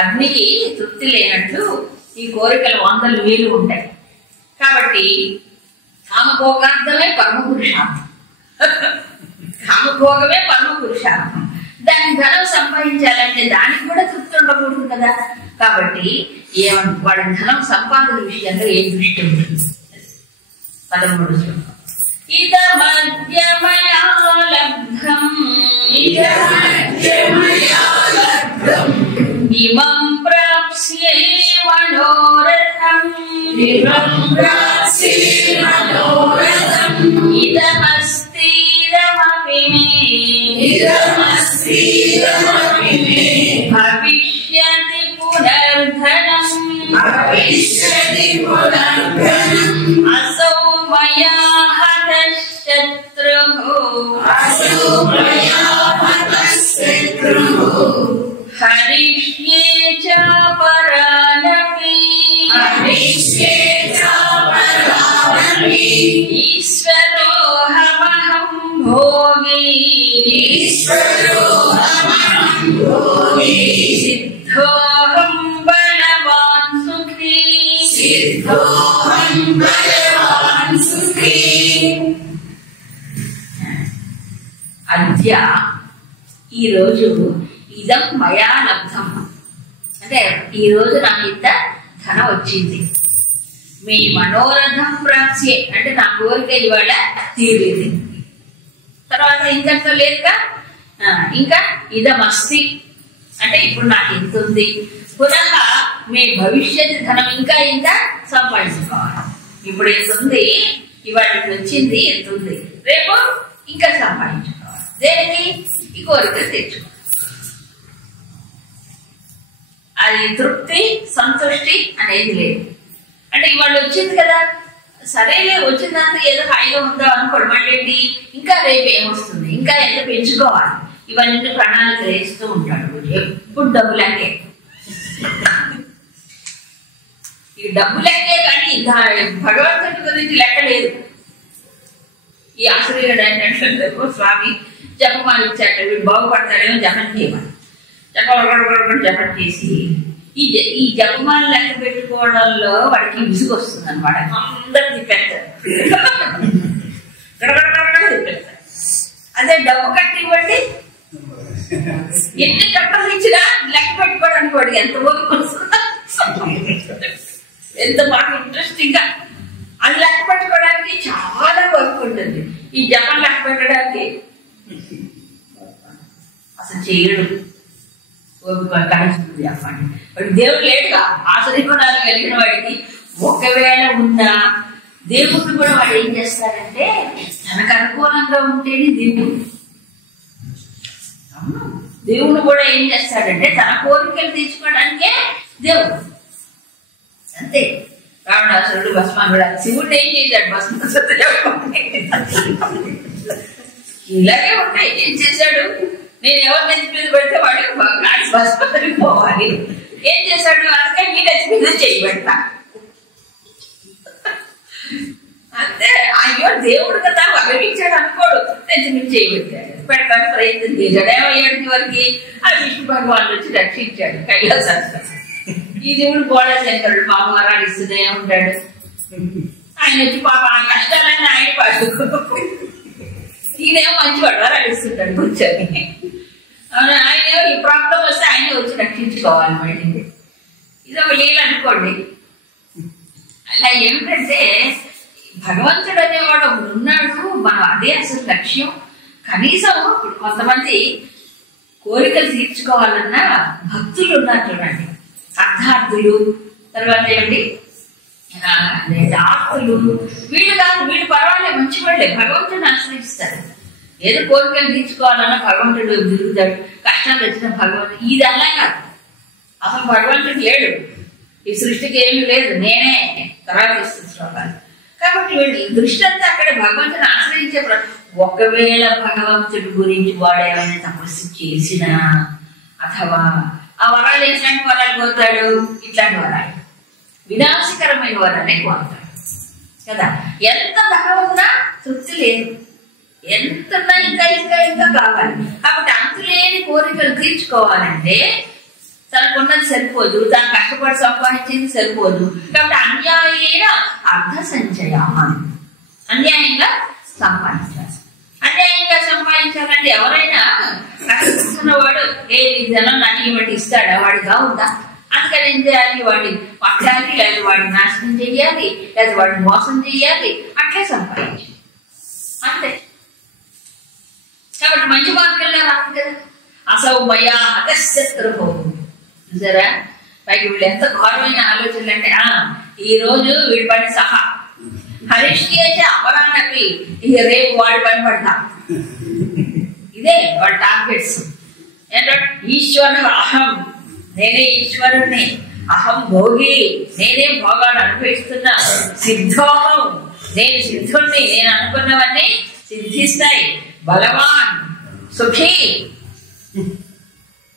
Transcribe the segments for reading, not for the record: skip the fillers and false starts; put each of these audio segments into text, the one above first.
అగ్నికి తృప్తి లేనట్లు ఈ కోరికలు వందలు వేలు ఉంటాయి. కాబట్టి కామభోగార్థమే పరమ పురుషార్థం. కామభోగమే పరమ పురుషార్థం. దాన్ని ధనం సంపాదించాలంటే దానికి కూడా తృప్తి ఉండకూడదు కదా. కాబట్టి వాడి ధనం సంపాదన విషయంలో ఏ దృష్టి ఉంటుంది? 13వ శ్లోకం. ఇదమద్యమయా లబ్ధం ఇమం ప్రాప్స్యే మనోరథం ఇదమస్తిదమపి మే భవిష్యతి పునర్ధనం అసౌ మయా హతశత్రుః హరిష్యే చ పరానపి ఈశ్వరోహమహం భోగి సిద్ధోహం బలవాన్ సుఖీ. అద్య ఈరోజు ఇదం మయా లబ్ధం అంటే ఈరోజు నాకు ఇంత ధనం వచ్చింది. మీ మనోరథం ప్రాప్స్యే అంటే నా కోరిక ఇవాళ తీరేది. తర్వాత ఇంకంత లేదుగా ఇంకా ఇదమస్తి అంటే ఇప్పుడు నాకు ఇంత ఉంది. పునః మీ భవిష్యత్ ధనం ఇంకా ఇంకా సంపాదించుకోవాలి. ఇప్పుడు ఎంత ఉంది, ఇవాళ వచ్చింది ఎంత ఉంది, రేపు ఇంకా సంపాదించుకోవాలి. దేనికి? ఈ కోరికలు తెచ్చుకోవాలి. అది తృప్తి సంతృష్టి అనేది లేదు. అంటే ఇవాళ వచ్చింది కదా, సరేలే వచ్చిందంతా ఏదో హాయిగా ఉందా అనుకోడు. మళ్ళీ ఏంటి ఇంకా రేపు ఏమొస్తుంది, ఇంకా ఎంత పెంచుకోవాలి, ఇవన్నీ ప్రణాళిక వేస్తూ ఉంటాడు. ఎప్పుడు డబ్బులకే, ఈ డబ్బులకే కానీ భగవంతుడి గురించి లెక్క లేదు. ఈ ఆశ్రయుడు అంటే స్వామి జపమాలు ఇచ్చాట, వీడు బాగుపడతాడేమో జపం చేయమని జపం చేసి ఈ జపమాలు లెక్క పెట్టుకోవడంలో వాడికి విసుగు వస్తుంది అనమాట. అందరు తిప్పేస్తారు, తిప్పేస్తారు. అదే డబ్బు కట్టి ఇవ్వండి, ఎన్ని కట్టలు ఇచ్చినా లెక్క పెట్టుకోవడానికి వాడికి ఎంత ఓపిక వస్తుందో, ఎంత బాగా ఇంట్రెస్టింగ్ గా అది లెక్క పెట్టుకోవడానికి చాలా ఓపిక ఉంటుంది. ఈ జపం లెక్క పెట్టడానికి అసలు చేయడు, ఓపిక కలుస్తుంది. అప్పటి వాడికి దేవుడు లేడుగా. ఆశ్రయగుణాలు కలిగిన వాడికి ఒకవేళ ఉన్నా దేవుడు కూడా వాడు ఏం చేస్తాడంటే తనకు అనుకూలంగా ఉంటేనే దేవుడు కూడా ఏం చేస్తాడంటే తన కోరికలు తీర్చుకోవడానికే దేవుడు. అంతే. రావణాసురుడు భస్మాసుడు, శివుడు ఏం చేశాడు? భస్మాసుడు ఇలాగే ఉంటాయి. ఏం చేశాడు? నేను ఎవరి నెత్తి మీద పెడితే వాడు భస్మం పోవాలి. ఏం చేశాడు? అందుకే మీ నెత్తి మీద చేయబెడతా. అంతే. అయ్యో దేవుడు కదా అభిపించాడు అనుకోడు, నెత్తి మీద చేయబెట్టాడు, పెడతానికి ప్రయత్నం చేశాడు. ఏమయ్యాడు? వరకు ఆ విష్ణు భగవాన్ వచ్చి రక్షించాడు కైలాసాన్ని. ఈ దేవుడు బోళశంకరుడు పాప వరాడిస్తూనే ఉంటాడు. ఆయన వచ్చి పాప ఆ కష్టాలన్నీ ఆయన పాడు, ఈయనేమో మంచివాడు వరాడిస్తుంటాడు కూర్చొని. ఆయన ఈ ప్రాబ్లం వస్తే ఆయన వచ్చి రక్షించుకోవాలి. మళ్ళీ ఇది ఒక లీల అనుకోండి. అలా ఏమిటంటే భగవంతుడు అనేవాడు ఒకడు ఉన్నాడు, మనం అదే అసలు లక్ష్యం. కనీసం ఇప్పుడు కొంతమంది కోరికలు తీర్చుకోవాలన్నా భక్తులు ఉన్నారు చూడండి, అర్థార్థులు, తర్వాత ఏంటి ఆర్తులు. వీళ్ళు కాదు, వీళ్ళు పర్వాలేదు, మంచి వాళ్ళే, భగవంతుడిని ఆశ్రయిస్తారు. ఏదో కోరికలు తీర్చుకోవాలన్నా భగవంతుడు తిరుగుతాడు, కష్టాలు వచ్చిన భగవంతుడు. ఇది అలా కాదు, అసలు భగవంతుడు లేడు, ఈ సృష్టికి ఏమీ లేదు, నేనే తర్వాత ఇస్తున్నాను. కాబట్టి వీళ్ళు దృష్టి అంతా అక్కడ భగవంతుని ఆశ్రయించే. ఒకవేళ భగవంతుడి గురించి వాడు ఏమైనా తపస్సు చేసినా, అథవా ఆ వరాలు ఎట్లాంటి వరాలు కోరుతాడు? ఇట్లాంటి వరాలు, వినాశకరమైన వరాలే కోరుతాడు కదా. ఎంత ధనం ఉన్నా తృప్తి లేదు, ఎంతున్నా ఇంకా ఇంకా ఇంకా కావాలి. కాబట్టి అంతులేని కోరికలు తీర్చుకోవాలంటే తనకున్నది సరిపోదు, తను కష్టపడి సంపాదించింది సరిపోదు. కాబట్టి అన్యాయేన అర్ధ సంచయ, అన్యాయంగా సంపాదించాలి. అన్యాయంగా సంపాదించాలంటే ఎవరైనా కష్టపడుతున్నవాడు జనం నాకు ఇవ్వటి ఇస్తాడా, వాడిగా ఉందా? అందుకని ఏం చేయాలి, వాడిని పట్టాలి, లేదా వాడిని నాశనం చెయ్యాలి, లేదా వాడిని మోసం చెయ్యాలి, అట్లే సంపాదించాలి అంతే. కాబట్టి మంచి మార్గంలో రాదు కదా. అసౌమయా అతశత్రుభో, చూసారా పైకి వీళ్ళు ఎంత ఘోరమైన ఆలోచనలు అంటే, ఈ రోజు వీడి పని సహా హరిష్యేచ అపరానకి, ఇక రేపు వాడి పని పడ్డా. ఇదే వాళ్ళ టార్గెట్స్. ఏంటంటే ఈశ్వరు అహం, నేనే ఈశ్వరుణ్ణి, అహం భోగి, నేనే భోగాలు అనుభవిస్తున్నా, సిద్ధోహం, నేను సిద్ధుణ్ణి, నేను అనుకున్నవన్నీ సిద్ధిస్తాయి, బలవాన్ సుఖీ,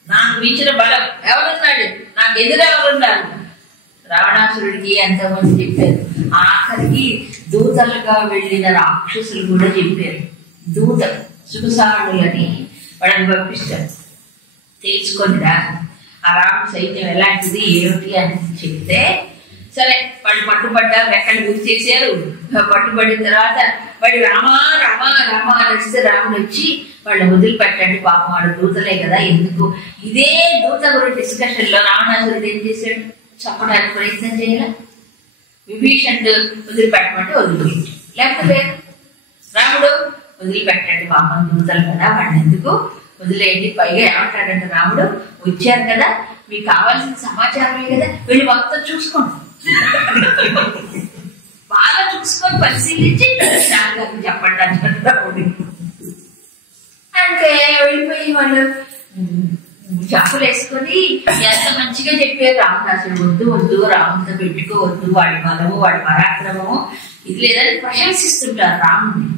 నాకు మించిన బలం ఎవరున్నాడు, నాకు ఎదురెవరున్నారు. రావణాసురుడికి ఎంతమంది చెప్పారు. ఆఖరికి దూతలుగా వెళ్ళిన రాక్షసులు కూడా చెప్పారు. దూత సుఖసారులని వాళ్ళని పంపిస్తారు, తెలుసుకొనిరా ఆ రామ సైన్యం ఎలాంటిది ఏమిటి అని చెప్తే, సరే వాళ్ళు పట్టుబడ్డారు, ఎక్కడ గుర్తు చేశారు. పట్టుబడిన తర్వాత వాడు రామా రామా రామా అని వస్తే రాముడు వచ్చి వాళ్ళని వదిలిపెట్టండి, పాపం వాడు దూతలే కదా, ఎందుకు. ఇదే దూత గురించి డిస్కషన్ లో రావణాసురుడు ఏం చేశాడు, చెప్పడానికి ప్రయత్నం చేయాలి. విభీషణుడు వదిలిపెట్టమంటే వదిలిపెట్టి, లేకపోతే రాముడు వదిలిపెట్టండి పాపం దూతలు కదా, వాడిని ఎందుకు వదిలేయండి. పైగా ఏమంటాడంటే రాముడు, వచ్చారు కదా మీకు కావాల్సిన సమాచారమే కదా, వెళ్ళి మొత్తం చూసుకోండి, బాగా చూసుకొని పరిశీలించి నాన్నగారికి చెప్పండి అంటాడు రాముడు. అంటే వెళ్ళిపోయి వాళ్ళు చేపలు వేసుకొని ఎంత మంచిగా చెప్పారు రామదాసుడు, వద్దు వద్దు రాముడితో పెట్టుకోవద్దు, వాడి బలము వాడి పరాక్రమము ఇది లేదని ప్రశంసిస్తుంటారు రాముడిని.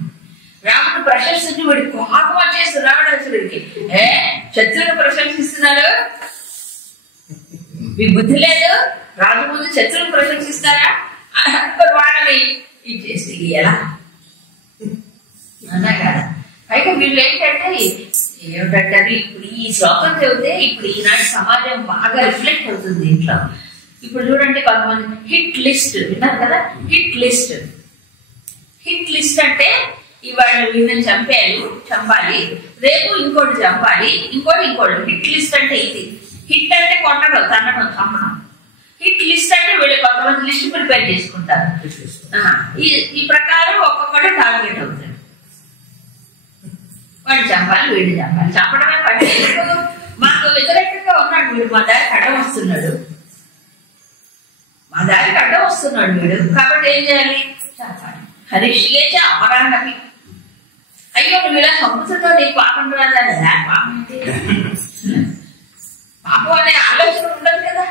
రాముడు ప్రశంసించి వాడి కోపం వచ్చేస్తుంది రావణాసురుడికి. శత్రువుని ప్రశంసిస్తున్నారు, మీ బుద్ధి లేదు, రాజు ముందు శత్రువుని ప్రశంసిస్తారా, వాళ్ళని ఇది చేస్తే ఎలా అన్నా కదా. పైగా వీళ్ళు ఏంటంటే ఏమిటంటారు, ఇప్పుడు ఈ శ్లోకం చదివితే ఇప్పుడు ఈనాటి సమాజం బాగా రిఫ్లెక్ట్ అవుతుంది ఇంట్లో. ఇప్పుడు చూడండి కొంతమంది హిట్ లిస్ట్ విన్నారు కదా, హిట్ లిస్ట్. హిట్ లిస్ట్ అంటే ఇవాళ వీళ్ళని చంపాలి, రేపు ఇంకోటి చంపాలి, ఇంకోటి. హిట్ లిస్ట్ అంటే ఇది. హిట్ అంటే కొట్టడం, తన్నడం, చంపడం. హిట్ లిస్ట్ అంటే వీళ్ళు కొంతమంది లిస్ట్ ప్రిపేర్ చేసుకుంటారు. ఈ ప్రకారం ఒక్కొక్కటి టార్గెట్ అవుతారు. వాడు చంపాలి, వీడిని చంపాలి, చంపడమే పని. మాకు వ్యతిరేకంగా ఉన్నాడు వీడు, మా దారికి అడ్డం వస్తున్నాడు వీడు, కాబట్టి ఏం చేయాలి, చంపాలి. హరిష్యేచ అపరానకి, అయ్యో నువ్వు ఇలా చంపుతుందో నీకు పాపం రాదా, పాపం పాపం అనే ఆలోచన ఉండదు కదా.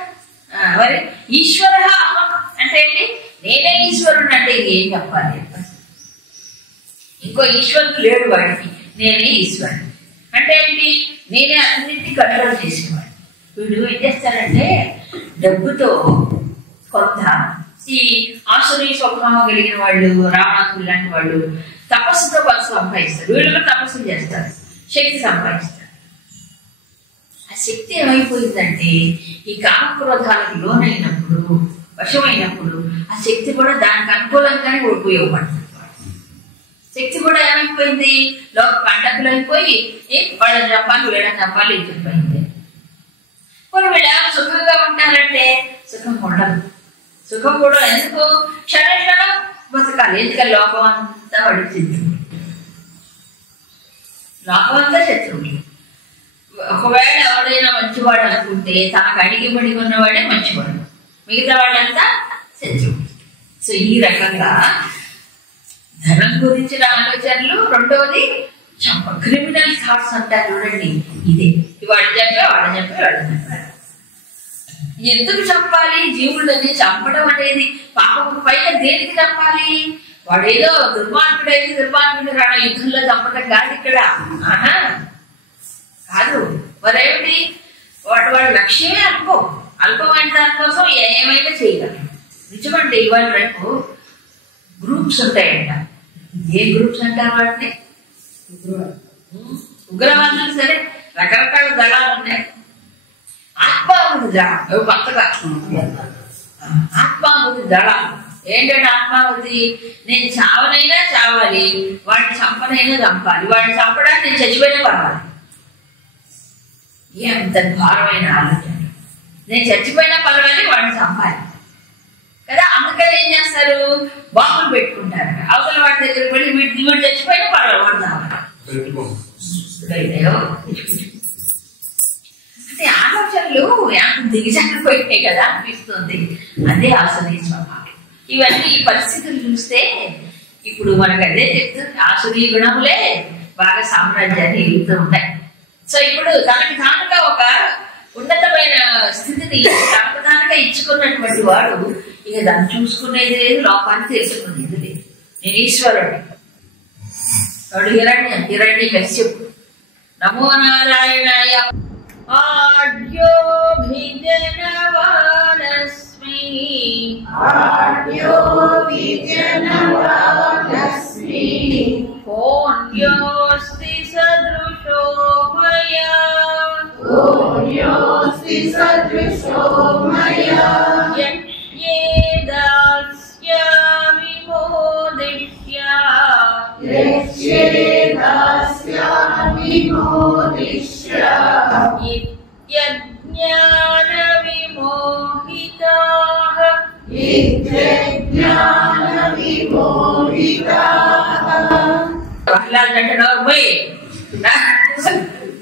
మరి ఈశ్వర అంటే ఏంటి, నేనే ఈశ్వరుడు అంటే ఏం చెప్పాలి, ఇంకో ఈశ్వరుడు లేడు వాడికి, నేనే ఈశ్వరుడు అంటే ఏంటి, నేనే అన్నింటినీ కంట్రోల్ చేసేవాడు. వీడు ఏం చేస్తాడంటే డబ్బుతో కొంత ఈ ఆసురీ స్వభావం కలిగిన వాళ్ళు, రావణాసులు లాంటి వాళ్ళు తపస్సుతో కొంత సంపాదిస్తారు. వీళ్ళు తపస్సు చేస్తారు, శక్తి సంపాదిస్తారు. ఆ శక్తి ఏమైపోయిందంటే ఈ కామక్రోధాలకు లోనైనప్పుడు, వశమైనప్పుడు ఆ శక్తి కూడా దానికి అనుకూలంగానే ఉపయోగపడుతుంది. శక్తి కూడా ఏమైపోయింది, లోక కంటకులు అయిపోయి వాళ్ళని చంపాలి, వీళ్ళని చంపాలి, ఇది చెప్పయింది. కొన్ని వీళ్ళు ఏమైనా సుఖంగా ఉంటారంటే సుఖం ఉండదు. సుఖం కూడా ఎందుకు, క్షణక్షణం బతకాలి. ఎందుకని లోకం అంతా వాడికి శత్రువు, లోకం అంతా శత్రువులు. ఒకవేళ ఎవడైనా మంచివాడు అనుకుంటే తనకు అడిగి పడి ఉన్నవాడే మంచివాడు, మిగతా వాళ్ళంతా శత్రువు. సో ఈ రకంగా ధనం గురించిన ఆలోచనలు. రెండవది క్రిమినల్ థాట్స్ అంటారు చూడండి, ఇదే వాడు చెప్పారు. ఎందుకు చంపాలి, జీవులని చంపడం అనేది పాపం. పైగా దేనికి చంపాలి, వాడేదో దుర్మార్గుడైతే దుర్మార్గుడు రాడా యుద్ధంలో చంపడం కాదు ఇక్కడ, కాదు. మరేమిటి, వాడి లక్ష్యమే అల్పమైన దానికోసం ఏమైనా చేయగలరు. నిజమండి, ఇవాళ రేపు గ్రూప్స్ ఉంటాయంట. ఏ గ్రూప్స్ అంటారు వాటిని, ఉగ్రవాదులు. సరే, రకరకాల దళాలు ఉన్నాయి. ఆత్మాహుతి దళం కొత్తగా ఆత్మాహుతి దళం. ఏంటంటే ఆత్మాహుతి, నేను చావనైనా చావాలి, వాడిని చంపనైనా చంపాలి, వాడిని చంపడానికి నేను చచ్చిపోయినా పర్వాలి. ఎంత ఘోరమైన ఆలోచన. నేను చచ్చిపోయినా పర్వాలి, వాడిని చంపాలి కదా. అందుకని ఏం చేస్తారు, బాంబులు పెట్టుకుంటారు. అవతల వాడి దగ్గరికి వెళ్ళి వీడు చచ్చిపోయినా పర్వాలి, వాడు చావాలి. అంటే ఆలోచనలు ఎంత దిగజారిపోయినాయి కదా అనిపిస్తుంది. అదే ఆసురీ స్వభావం. ఇవన్నీ ఈ పరిస్థితులు చూస్తే ఇప్పుడు మనకు అదే చెప్తుంది, ఆసురీ గుణములే బాగా సామ్రాజ్యాన్ని ఎదుగుతూ ఉంటాయి. సో ఇప్పుడు తనకి తానుగా ఒక ఉన్నతమైన స్థితిని తనకు తానుగా ఇచ్చుకున్నటువంటి వాడు ఇక దాన్ని చూసుకునేది లేదు, లోపాన్ని తెలుసుకునేది లేదు. నేను ఈశ్వరుడు. వాడు హిరణ్య కశ్యపు. నమో నారాయణాయ. ఆడ్యోభిజనవానస్మి కోన్యోస్తి సదృశో మయా యక్ష్యే దాస్యామి మోదిష్యా యజ్ఞాన విమోహితాః. ప్రహ్లాద్ అంటున్నారు,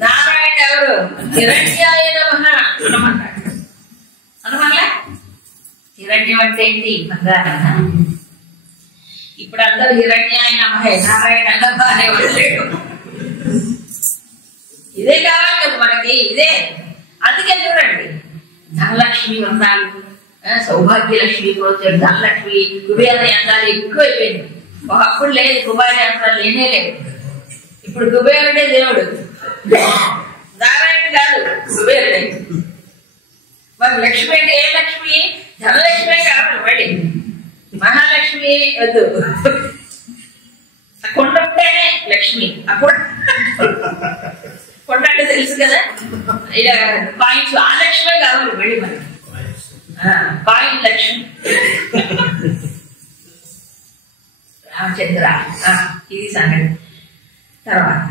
నారాయణ ఎవరు, హిరణ్యాయ నమః అనమల్లా. హిరణ్యం అంటే ఏంటి, బంగారం. ఇప్పుడు అందరూ హిరణ్యాయ నమః నారాయణ నమః అనేవాళ్ళు. ఇదే కావాలి కదా మనకి, ఇదే. అందుకే చూడండి, ధనలక్ష్మి వందాలు, సౌభాగ్యలక్ష్మి వచ్చాడు, ధనలక్ష్మి కుబేర యంత్రాలు ఎక్కువైపోయింది. ఒకప్పుడు లేదు, కుబేర యంత్రాలు లేనే లేదు. ఇప్పుడు కుబేరుడే దేవుడు, నారాయణ కాదు, కుబేరుడే. మరి లక్ష్మి అంటే ఏ లక్ష్మి, ధనలక్ష్మి కావాలి. మళ్ళీ మహాలక్ష్మి వద్దు, కొండ ఉంటేనే లక్ష్మి. అప్పుడు కొండ అంటే తెలుసు కదా, ఇలా పాయింట్స్, ఆ లక్ష్మే కావాలి మళ్ళీ మనకి. పాయింట్ లక్ష్మి రామచంద్ర. ఇది సంగతి. తర్వాత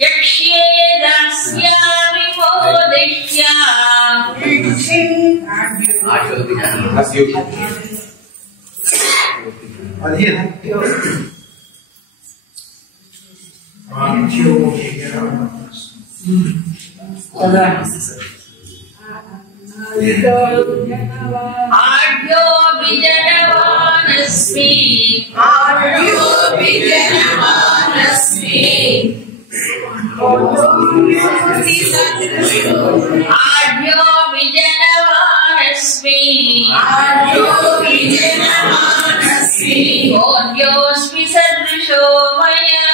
యక్ష్యే దాస్యామి మోదిష్యా. ఆడ్యోభిజనవానస్మి కోన్యోస్మి సదృశో మయా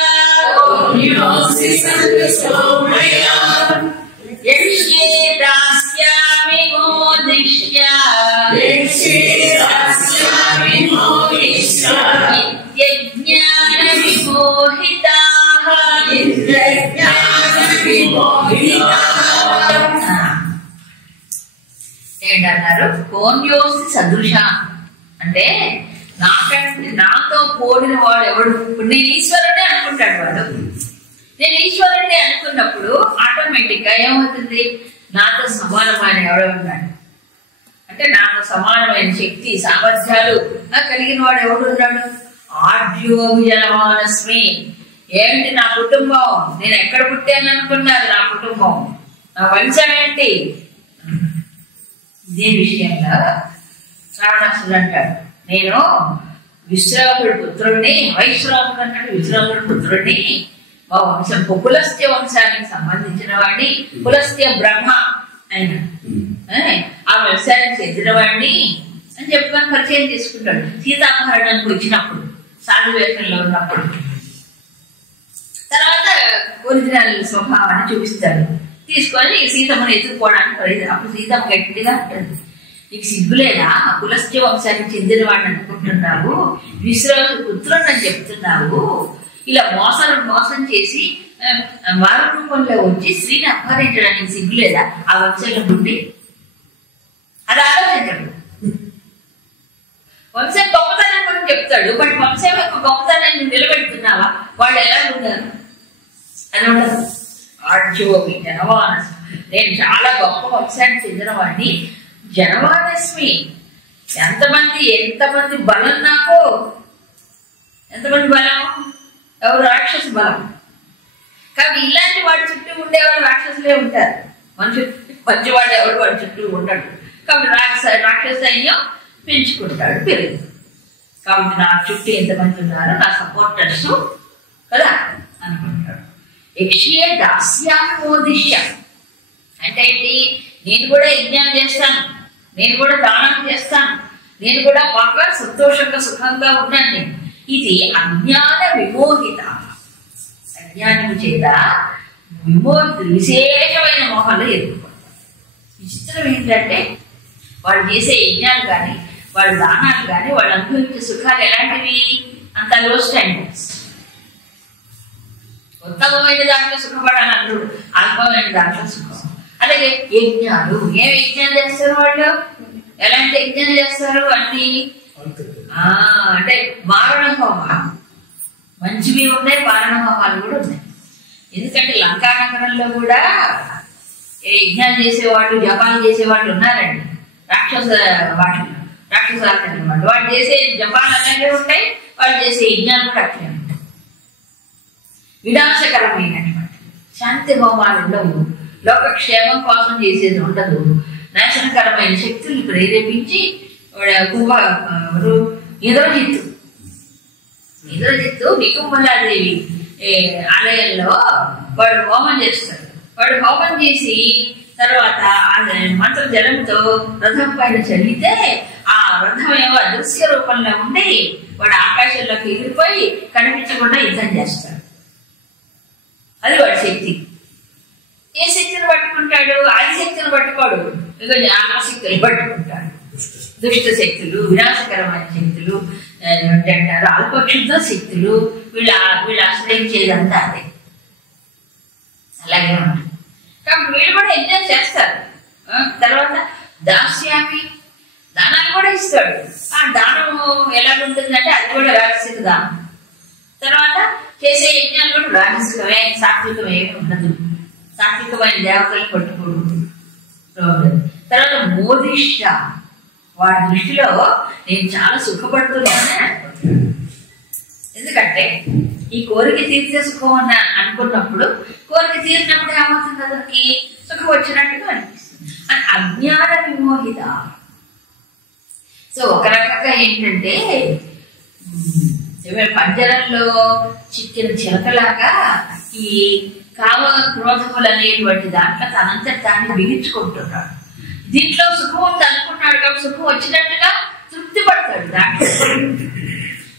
యక్ష్యే దాస్యామి మోదిష్యా యజ్ఞాన విమోహితాః. ఏంటన్నారు, కోన్యోస్తి సదృశ అంటే నాతో పోలిన వాడు ఎవడు. ఇప్పుడు నేను ఈశ్వరుడే అనుకుంటాడు వాడు. నేను ఈశ్వరుడే అనుకున్నప్పుడు ఆటోమేటిక్ గా ఏమవుతుంది, నాతో సమానమైన ఎవడో ఉన్నాడు అంటే నాతో సమానమైన శక్తి సామర్థ్యాలు కలిగిన వాడు ఎవడు ఉన్నాడు. ఆడ్యోభిజనవానస్మి. ఏంటి నా కుటుంబం, నేను ఎక్కడ పుట్టాను అనుకున్నారు, నా కుటుంబం, నా వంశం ఏంటి. ఇదే విషయంలో రావణాసుడు అంటాడు, నేను విశ్రాముడి పుత్రుడిని. వైశ్రాముడు అంటాడు విశ్రాముడి పుత్రుడిని. మా వంశం పులస్త్య వంశానికి సంబంధించిన వాడిని, పులస్త్య బ్రహ్మ ఆయన, ఆ వంశానికి చెందిన వాడిని అని చెప్పుకొని పరిచయం చేసుకుంటాడు. సీతాపహరణానికి వచ్చినప్పుడు, సాధువేషంలో ఉన్నప్పుడు. తర్వాత ఒరిజినల్ స్వభావాన్ని చూపిస్తాడు. తీసుకొని సీతమ్మను ఎత్తుకోవడానికి అప్పుడు సీతమ్మ గట్టిగా ఉంటుంది, నీకు సిగ్గులేదా, పులస్త్య వంశానికి చెందిన వాడిని అనుకుంటున్నావు, విశ్రాసు పుత్రుడు అని చెప్తున్నావు, ఇలా మోసం చేసి మారు రూపంలో వచ్చి స్త్రీని అపహరించడానికి సిగ్గులేదా ఆ వంశంలో నుండి? అది ఆలోచించడు. వంశం గొప్పతనం గురించి చెప్తాడు, బట్ వంశం యొక్క గొప్పతనాన్ని నిలబెడుతున్నావా? వాళ్ళు ఎలా ఉన్నారు అని ఉండదు. ఆర్జోవి జనవానస్మి, నేను చాలా గొప్ప వంశానికి చెందినవాడిని, జనవానస్మి. ఎంతమంది బలం నాకు, ఎంతమంది బలం? ఎవరు? రాక్షస బలం. కాబట్టి ఇలాంటి వాడి చుట్టూ ఉండేవాళ్ళు రాక్షసులే ఉంటారు. మంచివాడు ఎవరు వాడి చుట్టూ ఉంటాడు. కాబట్టి రాక్షస సైన్యం పెంచుకుంటాడు, పెరుగు. కాబట్టి నా చుట్టూ ఎంతమంది ఉన్నారు, నా సపోర్టర్స్ కదా అనుకుంటాడు. యక్షియే దాస్యామోదిష్య అంటే ఏంటి? నేను కూడా యజ్ఞం చేస్తాను, నేను కూడా దానం చేస్తాను, నేను కూడా బాగా సంతోషంగా సుఖంగా ఉన్నాను నేను. ఇది అజ్ఞాన విమోహిత, అజ్ఞానం చేత విశేషమైన మోహాలు ఎదుర్కొంటారు. విచిత్రం ఏంటంటే వాళ్ళు చేసే యజ్ఞాలు కానీ వాళ్ళ దానాలు కానీ వాళ్ళు అనుభవించే సుఖాలు ఎలాంటివి? అంత లో స్టాండర్డ్స్. ఉత్తమమైన దాంట్లో సుఖపడాలి అందరూ, అల్పమైన దాంట్లో సుఖం. అలాగే యజ్ఞాలు, ఏం యజ్ఞాలు చేస్తారు వాళ్ళు? ఎలాంటి యజ్ఞాలు చేస్తారు? అన్ని అంటే మారణ హోమాలు, మంచివి ఉన్నాయి, మారణ హోమాలు కూడా ఉన్నాయి. ఎందుకంటే లంకా నగరంలో కూడా యజ్ఞాలు చేసేవాళ్ళు, జపాలు చేసేవాళ్ళు ఉన్నారండి. రాక్షసాచరణ వాళ్ళు చేసే జపాలు అలాగే ఉంటాయి, వాళ్ళు చేసే యజ్ఞాలు కూడా అట్లే ఉంటాయి. వినాశకరమైనటువంటి శాంతి హోమాలు ఉండవు, లోకక్షేమం కోసం చేసేది ఉండదు. నాశనకరమైన శక్తుల్ని ప్రేరేపించి ఇంద్రజిత్తు నికుంభలాదేవి ఆలయంలో వాడు హోమం చేస్తాడు. వాడు హోమం చేసి తర్వాత ఆ మంత్ర జలంతో రథం పైన చల్లితే ఆ రథం ఏమో అదృశ్య రూపంలో ఉండి వాడు ఆకాశంలోకి ఎగిరిపోయి కనిపించకుండా యుద్ధం చేస్తాడు. అది వాడి శక్తి. ఏ శక్తిని పట్టుకుంటాడు? ఆది శక్తిని పట్టుకోడు, ఇక జ్ఞానశక్తులు పట్టుకుంటాడు. దుష్ట శక్తులు, వినాశకరమైన శక్తులు అంటారు, అల్పక్షుద్ధ శక్తులు, వీళ్ళు ఆశ్రయించేదంతా అదే. అలాగే ఉంటుంది. కాబట్టి వీళ్ళు కూడా యజ్ఞం చేస్తారు. తర్వాత దాస్యామి, దానాలు కూడా ఇస్తాడు. ఆ దానం ఎలాగుంటుందంటే అది కూడా రాజసిక దానం. తర్వాత చేసే యజ్ఞాలు కూడా రాజసికమే, సాత్వికమేమి ఉండదు. సాత్వికమైన దేవతలు పట్టుకోడు. తర్వాత మోదిష్ట, వాడి దృష్టిలో నేను చాలా సుఖపడుతున్నానని అనుకుంటున్నాను. ఎందుకంటే ఈ కోరిక తీర్చే సుఖం అని అనుకున్నప్పుడు, కోరిక తీరినప్పుడు ఏమవుతుంది? అతనికి సుఖం వచ్చినట్టుగా అనిపిస్తుంది. అజ్ఞాన విమోహిత. సో ఒక రకంగా ఏంటంటే పంజరంలో చిక్కిన చిలకలాగా ఈ కామ క్రోధములు అనేటువంటి దాంట్లో తనంతటి దాన్ని బిగించుకుంటున్నాడు. దీంట్లో సుఖం ఉంది అనుకున్నాడు కాబట్టి సుఖం వచ్చినట్టుగా తృప్తి పడతాడు. దాంట్లో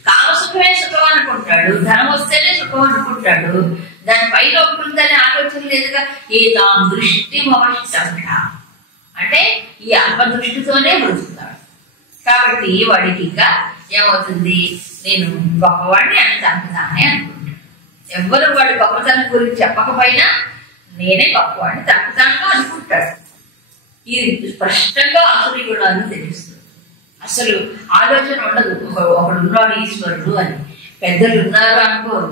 కామసుఖమే సుఖం అనుకుంటాడు, ధనం వస్తేనే సుఖం అనుకుంటాడు. దాని పైన ఉంటుందనే ఆలోచన లేదుగా. ఏదాం దృష్టి మవశిత అంటే ఈ అల్పదృష్టితోనే బ్రతుకుతాడు. కాబట్టి వాడికి ఇంకా ఏమవుతుంది? నేను గొప్పవాడిని అని తనకుతానే అనుకుంటాడు. ఎవ్వరు వాడి గొప్పతనం గురించి చెప్పకపోయినా నేనే గొప్పవాడిని తనకుతాను అనుకుంటాడు. ఇది స్పష్టంగా ఆసురి గుణాన్ని తెలుస్తుంది. అసలు ఆలోచన ఉండదు ఒకడున్నాడు ఈశ్వరుడు అని. పెద్దలు ఉన్నారు అనుకోరు.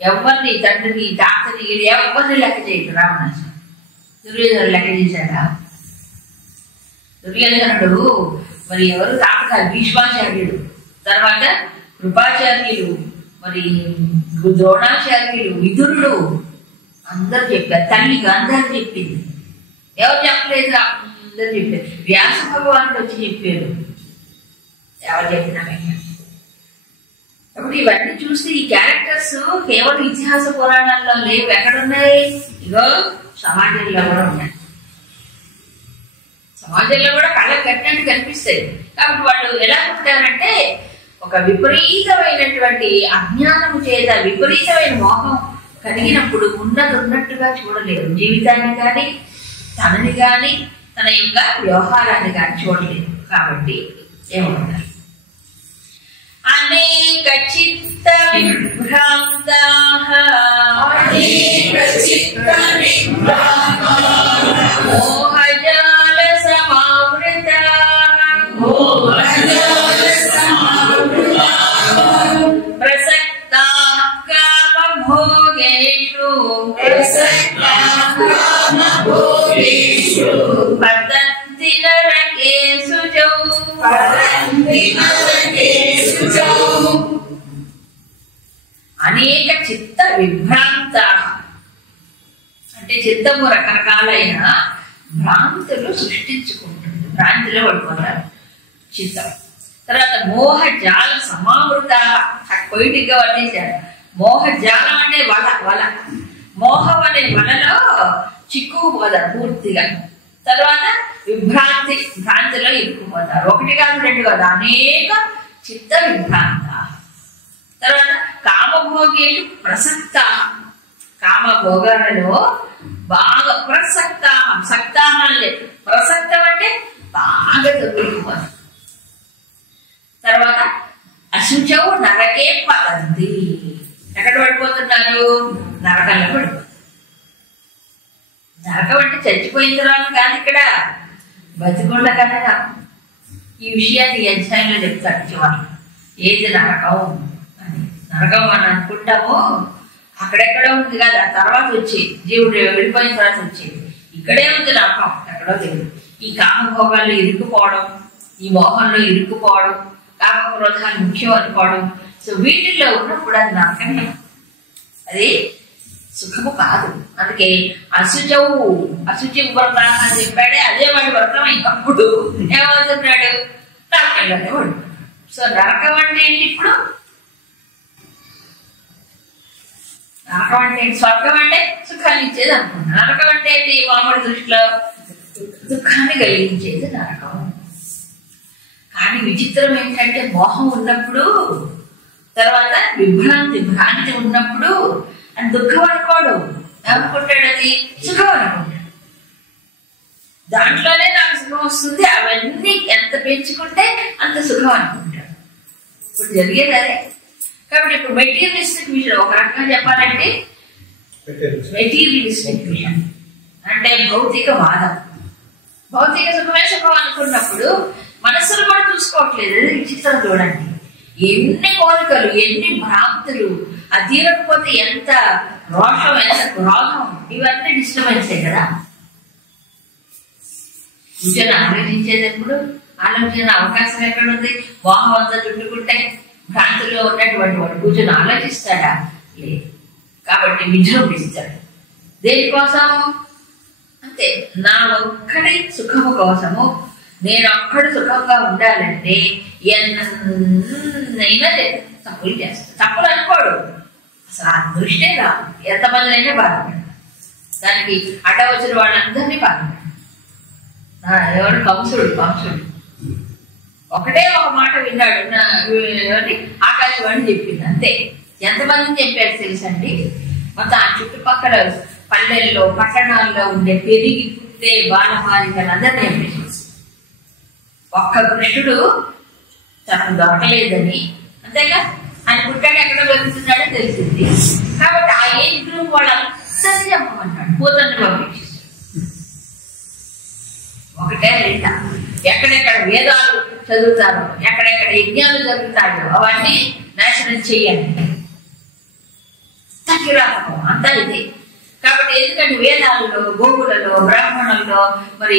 ఎవరిని తండ్రిని తాతని ఎవరిని లెక్క చేయడు. రావణాసుడు దుర్యోధనుడు లెక్క చేశాడా? దుర్యోధనుడు మరి ఎవరు తాతగారు? భీష్మాచార్యుడు, తర్వాత కృపాచార్యులు, మరి ద్రోణాచార్యులు, విదురుడు అందరు చెప్పారు. తల్లి గాంధారి చెప్పింది. ఎవరు చెప్పలేదు? అందరు చెప్పారు. వ్యాస భగవానుడు వచ్చి చెప్పారు. ఎవరు చెప్పినా కాబట్టి ఇవన్నీ చూస్తే ఈ క్యారెక్టర్స్ కేవలం ఇతిహాస పురాణాల్లో లేవు. ఎక్కడున్నాయి? ఇగో సమాజంలో కూడా ఉన్నాయి. సమాజంలో కూడా కళ్ళకు కట్టినట్టు కనిపిస్తాయి. కాబట్టి వాళ్ళు ఎలా పుట్టారంటే ఒక విపరీతమైనటువంటి అజ్ఞానము చేత విపరీతమైన మోహం కలిగినప్పుడు ఉన్నది ఉన్నట్టుగా చూడలేరు. జీవితాన్ని కానీ తనని కానీ తన యొక్క వ్యవహారాన్ని కానీ చూడలేదు. కాబట్టి ఏమంటారు? అనేక చిత్త విభ్రాంతాః మోహజాల సమావృతాః ప్రసక్తాః కామభోగేషు పతంతి నరకేషు చౌ. అనేక చిత్త విభ్రాంత అంటే చిత్తము రకరకాలైన భ్రాంతులు సృష్టించుకుంటుంది. భ్రాంతిలో పడిపోతారు చిత్తం. తర్వాత మోహజాల సమావృత పొయిటిగా వర్ణించారు. మోహజాలం అంటే వల వల మోహం అనే వలలో చిక్కుకుపోతారు పూర్తిగా. తర్వాత విభ్రాంతి భ్రాంతిలో ఇరుక్కుపోతారు. ఒకటి కాదు రెండు కాదు అనేక చిత్త విభ్రాంత. తర్వాత కామభోగేషు ప్రసక్త కామభోగాలలో బాగా సక్తాహాలే ప్రసక్తం అంటే బాగా తగ్గిపోతారు. తర్వాత అశుచౌ నరకే పతంతి ఎక్కడ పడిపోతున్నారు? నరకంలో పడిపోతారు. నరకం అంటే చచ్చిపోయిన తర్వాత కాదు, ఇక్కడ బతికొండ కన్నా. ఈ విషయాన్ని అధ్యాయంలో చెప్తాడు చివరి. ఏది నరకం అని. నరకం అని అనుకుంటాము అక్కడెక్కడో ఉంది కదా, తర్వాత వచ్చేది జీవుడు వెళ్ళిపోయిన తర్వాత వచ్చేది. ఇక్కడే ఉంది నరకం, ఎక్కడో లేదు. ఈ కామభోగాల్లో ఇరుక్కుపోవడం, ఈ మోహంలో ఇరుక్కుపోవడం, కామక్రోధాలు ముఖ్యం అనుకోవడం. సో వీటిల్లో ఉన్నప్పుడు అది నరకమే, అది సుఖము కాదు. అందుకే అశుచి వ్రత అని చెప్పాడే, అదే వాడి వ్రతం. ఇంకప్పుడు ఏమవుతున్నాడు? నరకంలోనే వాడు. సో నరకం అంటే ఏంటి? ఇప్పుడు నరకం అంటే స్వర్గం అంటే సుఖాన్ని ఇచ్చేది అనుకున్నా. నరకం అంటే ఏంటి? మామూలు దృష్టిలో దుఃఖాన్ని కలిగించేది నరకం. కానీ విచిత్రం ఏంటంటే మోహం ఉన్నప్పుడు, తర్వాత భ్రాంతి ఉన్నప్పుడు అని దుఃఖం అనుకోడు. ఏమనుకుంటాడు? అది సుఖం అనుకుంటాడు. దాంట్లోనే నాకు సుఖం వస్తుంది, అవన్నీ ఎంత పెంచుకుంటే అంత సుఖం అనుకుంటాడు. ఇప్పుడు జరిగేది అదే. కాబట్టి ఇప్పుడు మెటీరియలిస్టిక్ విషయం ఒక రకంగా చెప్పాలంటే మెటీరియలిస్టిక్ విషయం అంటే భౌతికవాదం. భౌతిక సుఖమే సుఖం అనుకున్నప్పుడు మనస్సును కూడా చూసుకోవట్లేదు. విచిత్రం చూడండి, ఎన్ని కోరికలు, ఎన్ని భ్రాంతులు, అది తీరకపోతే ఎంత రోషం, ఎంత క్రోధం, ఇవన్నీ డిస్టర్బెన్సే కదా. కూర్చొని ఆలోచించేటప్పుడు ఆలోచన అవకాశం ఎక్కడుంది? మోహం అంతా చుట్టుకుంటే భ్రాంతిలో ఉన్నటువంటి వాడు కూర్చొని ఆలోచిస్తాడా? లేదు. కాబట్టి విజృంభిస్తాడు. దేనికోసం? అంతే, నా ఒక్కడి సుఖము కోసము. నేను ఒక్కడు సుఖంగా ఉండాలంటే ఎన్నైనా తప్పులు చేస్తాను. తప్పులు అనుకోడు, అసలు ఆ దృష్టే రాదు. ఎంతమంది అయినా బాధపడతారు. దానికి అడ్డవచ్చిన వాళ్ళందరినీ బాధపడతారు. ఎవరు? కంసుడు ఒకటే ఒక మాట విన్నాడు. ఆకాశవాణి చెప్పింది అంతే. ఎంతమందిని చెప్పారు తెలుసండి? మొత్తం ఆ చుట్టుపక్కల పల్లెల్లో, పట్టణాల్లో ఉండే పెరిగి పుట్టే బాలబాలికలందరినీ చెప్పేసి ఒక్క కృష్ణుడు తనకు దొరకలేదని, అంతేగా ఆయన పుట్టాడు, ఎక్కడ వెళ్తున్నాడో తెలిసింది. కాబట్టి ఆ ఏజ్ గ్రూప్ వాళ్ళందరినీ చెప్పమన్నాడు. పూతన్ని పంపించేసి ఒకటే రెండా ఎక్కడెక్కడ వేదాలు చదువుతారో, ఎక్కడెక్కడ యజ్ఞాలు జరుగుతాయో అవన్నీ నాశనం చెయ్యండి. తగ్గిరాకం అంతా ఇది. కాబట్టి ఎందుకంటే వేదాలలో, గోవులలో, బ్రాహ్మణుల్లో మరి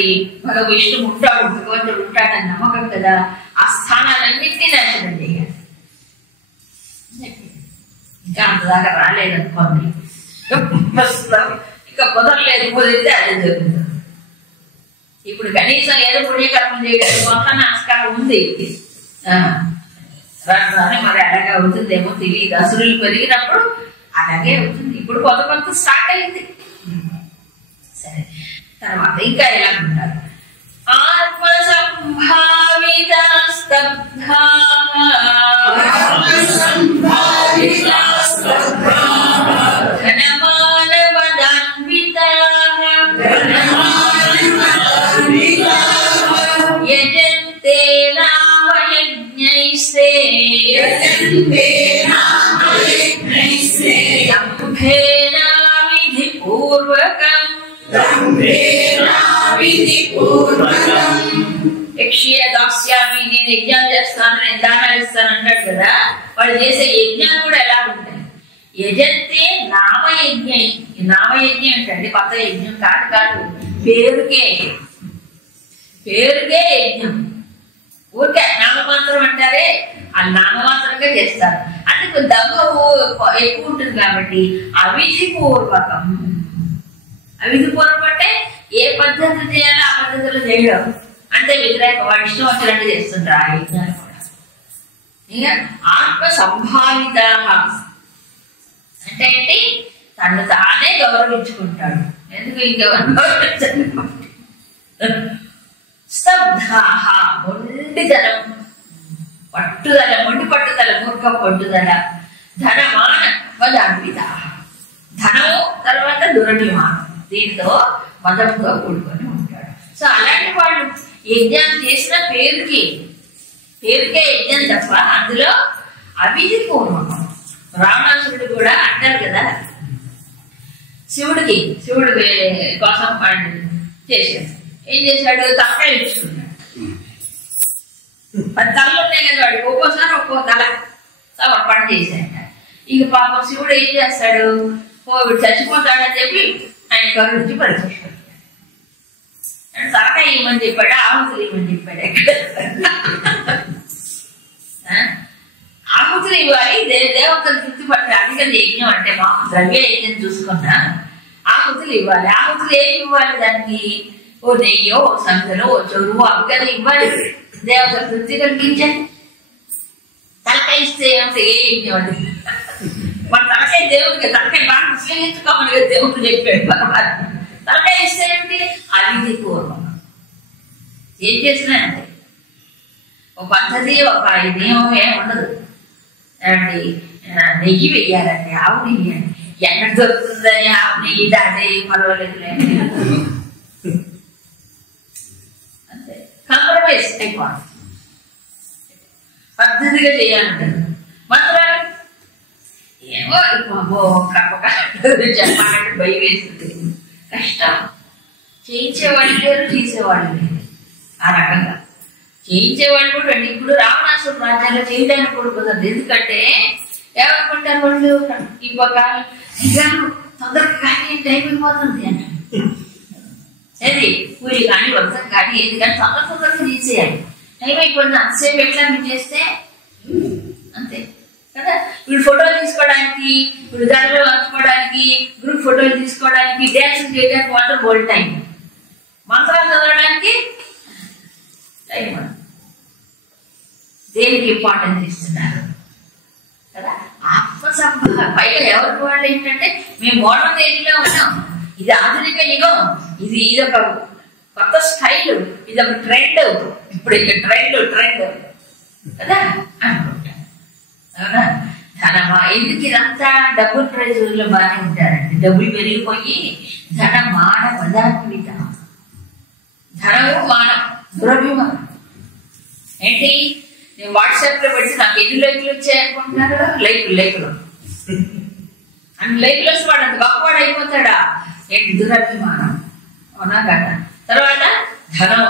విష్ణువు ఉంటాడు, భగవంతుడు ఉంటాడని నమ్మకం కదా. ఆ స్థానాలన్నింటినీ నాశనం చేయాలి. ఇంకా అంతదాకా రాలేదనుకోండి, ఇంకా కుదరలేదు. కుదిరితే అదే జరుగుతుంది. ఇప్పుడు కనీసం ఏదో పుణ్యకర్మం చేయడానికి కొంత ఆస్కారం ఉంది. రాగానే మరి అలాగే అవుతుందేమో తెలియదు. అసురులు పెరిగినప్పుడు అలాగే అవుతుంది. ఇప్పుడు కొంత స్టార్ట్ అయింది. సరే, తర్వాత ఇంకా ఎలా ఉంటారు? ఆత్మ సంభావిత స్తబ్ధా ఘనమానవదాన్వితా యజంతే నామయజ్ఞైస్తే యక్ష్య దాస్యామి, నేను యజ్ఞాలు చేస్తాను, నేను దానాలు ఇస్తాను అంటాడు కదా. వాళ్ళు చేసే యజ్ఞాలు కూడా ఎలా ఉంటాయి? యజంతే నామయజ్ఞం. నామయజ్ఞం ఏంటండి? కొత్త యజ్ఞం కాదు, పేరుకే యజ్ఞం. ఊరికే నామమాత్రం అంటారే, ఆ నామమాత్రంగా చేస్తారు. అంటే దగ్గు ఎక్కువ ఉంటుంది కాబట్టి అవిధిపూర్వకం. అవిధిపూర్వకం అంటే ఏ పద్ధతి చేయాలో ఆ పద్ధతిలో చేయడం. అంటే వ్యతిరేక వాడు ఇష్టం వచ్చినట్టు చేస్తుంటారు ఆ యజ్ఞాలు కూడా. ఇక ఆత్మ సంభావిత అంటే ఏంటి? తను తానే గౌరవించుకుంటాడు. ఎందుకు ఇంకెవరు గౌరవించండి? స్తబ్ధాహ, మొండితనం, పట్టుదల, మొండి పట్టుదల, మూర్ఖ పట్టుదల. ధనమాన మదాన్విత, ధనము తర్వాత దురభిమానం, దీంతో మదంతో కూడుకొని ఉంటాడు. సో అలాంటి వాళ్ళు యజ్ఞం చేసిన పేరుకే యజ్ఞం తప్ప అందులో అవిధి పూర్వకం. రావణాసురుడు కూడా అంటారు కదా, శివుడు కోసం చేశాడు. ఏం చేశాడు? తలకాయ ఇచ్చుకున్నాడు. 10 తలలు ఉన్నాయి కదా వాడికి, ఒక్కోసారి ఒక్కో తల సమర్పణ చేశాడ. ఇక పాపం శివుడు ఏం చేస్తాడు? వీడు చచ్చిపోతాడని చెప్పి ఆయన కరు నుంచి పరీక్షిస్తాడు. తలకాయ ఇవ్వమని చెప్పాడు, ఆహుతులు ఇవ్వమని చెప్పాడు. ఆహుతులు ఇవ్వాలి, దేవతలు తృప్తిపట్టాలి. అందుకని యజ్ఞం అంటే మా ద్రవ్య యజ్ఞం చూసుకున్నా ఆహుతులు ఇవ్వాలి. ఆహుతులు ఏమి ఇవ్వాలి? దానికి ఓ నెయ్యో, ఓ సంగలో, ఓ చెరువు అవి కదా ఇవ్వాలి. దేవతలు తృప్తి కలిగించండి. తలకాయ ఇస్తే ఏమంటే ఏ యజ్ఞం అది? మన తలకాయ దేవుడికి, తలకాయ బాగా విశ్లేషించుకోమని దేవుడు చెప్పాడు. తలకాయ ఇస్తే ఏమిటి? అవిధి పూర్వం. ఏం చేసినా అంటే ఒక పద్ధతి, ఒక నియమం ఏమి ఉండదు. అండి నెయ్యి వెయ్యాలండి, ఆవు నెయ్యి అండి. ఎక్కడ దొరుకుతుందని ఆవు నెయ్యి దాటే పర్వాలేదు, అంతే. కాంప్రమైజ్ అయిపోవాలి, పద్ధతిగా చేయాలంటారు. మంత్రాలు ఏమో చెప్పాలంటే భయం వేస్తుంది, కష్టం. చేయించేవాళ్ళు లేరు, చేసేవాళ్ళు లేరు. ఆ రకంగా చేయించేవాళ్ళు కూడా అండి. ఇప్పుడు రావణాసురుడు రాజ్యాల్లో చేయడానికి కూడా కుదరదు. ఎందుకంటే ఏమనుకుంటారు వాళ్ళు, ఇంకొక తొందరగా కానీ టైం అయిపోతుంది అంటే అది పూరి కానీ వృత్తం కానీ ఏది కానీ తొందరగా తీసేయాలి. టైం అయిపోతుంది, అంతసేపు ఎట్లా మీరు చేస్తే అంతే కదా. వీళ్ళు ఫోటోలు తీసుకోవడానికి, వీళ్ళు దానిలో పంచుకోవడానికి, గ్రూప్ ఫోటోలు తీసుకోవడానికి, డ్యాన్స్ చేయడానికి వాళ్ళు బోల్డ్ టైం. మంత్రాలు చదవడానికి టైం. దేనికి ఇంపార్టెన్స్ ఇస్తున్నారు కదా? ఆత్మసంభ. పైగా ఎవరికి వాళ్ళు ఏంటంటే మేము మోడర్న్ ఏజ్ లో ఉన్నాం, ఇది ఆధునిక యుగం, ఇది ఒక కొత్త స్టైల్, ఇది ఒక ట్రెండ్. ఇప్పుడు ఇక ట్రెండ్ కదా అనుకుంటా. అవునా? ధనమా, ఎందుకు ఇదంతా డబ్బుల ప్రైజుల్లో బాగానే ఉంటారండి. డబ్బులు పెరిగిపోయి ధనమాన పదాన్విత. ధనము మానం, దురభిమానం. ఏంటి? నేను వాట్సాప్ లో పెడితే నాకు ఎన్ని లైకులు వచ్చాయనుకుంటున్నారు? లైకులు అన్ని లైకులు వస్తే వాడు అంత గొప్పవాడు అయిపోతాడా? ఏంటి? దురభిమానం. అవునా కదా? తర్వాత ధనం,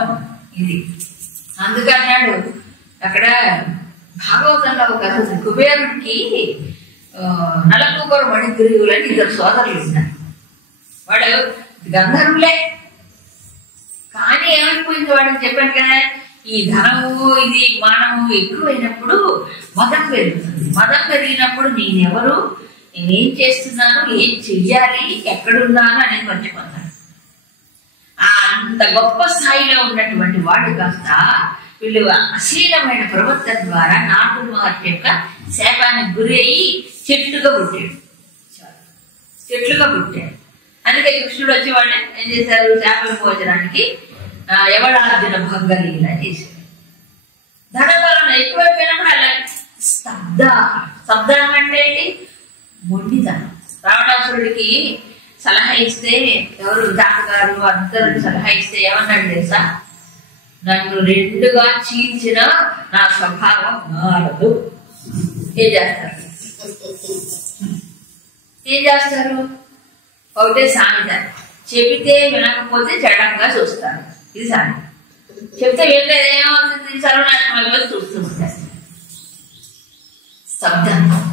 ఇది అందుకన్నాడు అక్కడ భాగవతంలో ఒక కుబేరుడికి నలకూబరు మణిగ్రీవులని 2 సోదరులు ఉన్నారు. వాడు గంధర్వులే, కానీ ఏమైపోయింది వాడికి చెప్పాను కదా, ఈ ధనము ఇది మానము ఎక్కువైనప్పుడు మదం పెరుగుతుంది. మదం పెరిగినప్పుడు నేనెవరు, నేనేం చేస్తున్నాను, ఏం చెయ్యాలి, ఎక్కడున్నాను అనేది మర్చిపోతాను. అంత గొప్ప స్థాయిలో ఉన్నటువంటి వాడు కాస్త వీళ్ళు అశ్లీలమైన ప్రవర్తన ద్వారా నాటు మహర్షి యొక్క శాపానికి గురి అయ్యి చెట్లుగా పుట్టాడు. అందుకే కృష్ణుడు వచ్చి వాళ్ళని ఏం చేశారు? శాపం భోజనానికి యవనార్జున భంగలీల చేశాడు. ధనపాలన ఎక్కువైపోయినప్పుడు అలా స్తబ్దం అంటే ఏంటి? మొండితనం. రావణాసురుడికి సలహా ఇస్తే ఎవరు తాతగారు అందరూ సలహా ఇస్తే ఏమన్నాడు తెలుసా? నన్ను 2గా చీల్చిన నా స్వభావం మారదు. ఏం చేస్తారు? ఏం చేస్తారు? ఒకటే సామెత, చెబితే వినకపోతే జడంగా చూస్తారు. ఇది సామెత. చెప్తే వినలేదు ఏమవుతుంది? సర్వనాశనం అయిపోతే చూస్తూ ఉంటారు. స్తబ్దం.